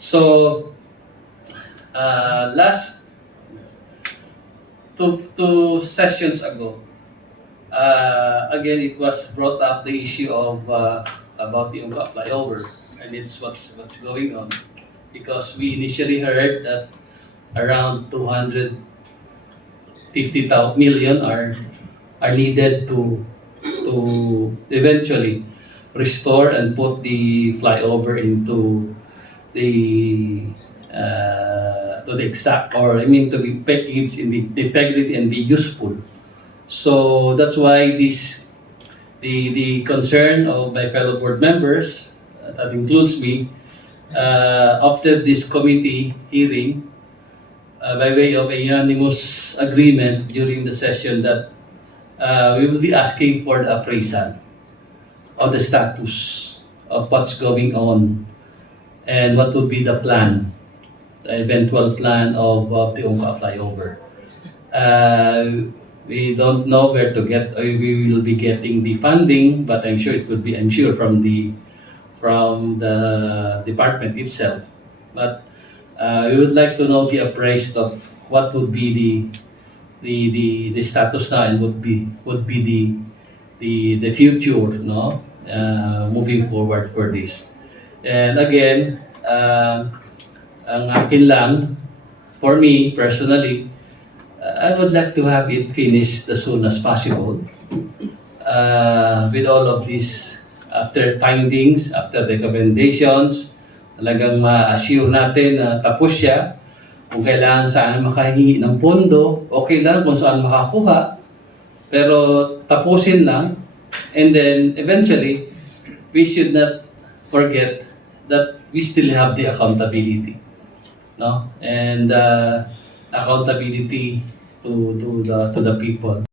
So, last two sessions ago, again it was brought up the issue of about the Ungka Flyover, and it's what's going on, because we initially heard that around 250 million are needed to eventually restore and put the flyover into the exact, or I mean to be packaged in the integrity and be useful. So that's why the concern of my fellow board members, that includes me, after this committee hearing, by way of a unanimous agreement during the session, that we will be asking for the appraisal of the status of what's going on and what will be the plan, the eventual plan of the Ungka Flyover. We don't know where to get, we will be getting the funding, but I'm sure it would be, from the department itself. But we would like to know the appraised of what would be the status now, and would be the future, no, moving forward for this. And again, ang akin lang, for me personally, I would like to have it finished as soon as possible. With all of this, after findings, after recommendations, talagang ma-assure natin na tapos siya. Kung kailangan saan makahingi ng pondo, okay lang kung saan makakuha. Pero tapusin lang. And then eventually, we should not forget that we still have the accountability, no? And accountability to the people.